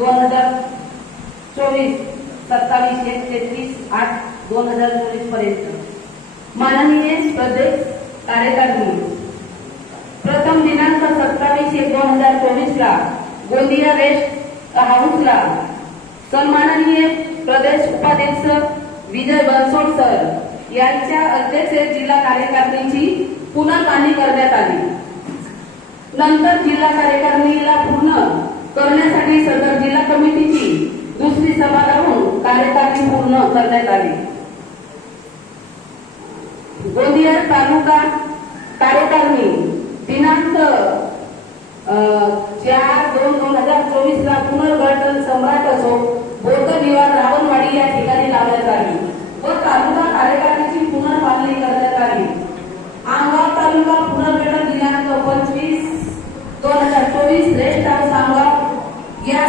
2024 27/8/2024 पर्यंत माननीय प्रदेश कार्यकारिणी प्रथम दिनांक 27/1/2024 ला गोंदिया रेस्ट हाऊसला सन्माननीय प्रदेश उपाध्यक्ष विजय बनसोड सर यांच्या अध्यक्षतेत जिल्हा कार्यकारिणीची पुनर्मांडणी करण्यात आली। नंतर जिल्हा कार्यकारिणीला पूर्ण करण्यासाठी सदर जिल्हा कमिटीची दुसरी सभा लावून कार्यकारिणी पूर्ण करण्यात आली। गोंदिया तालुका कार्यकारिणी दिनांक 4/2/2024 ला पुनर्गठन सम्राट असो बौद्ध निवास रावणवाडी या ठिकाणी लावण्यात आली व तालुका कार्यकारिणीची पुनर्मांडणी करण्यात आली। आमगाव तालुका पुनर्गठन दिनांक 25/2/2024 रेस्ट हाऊस आमगाव या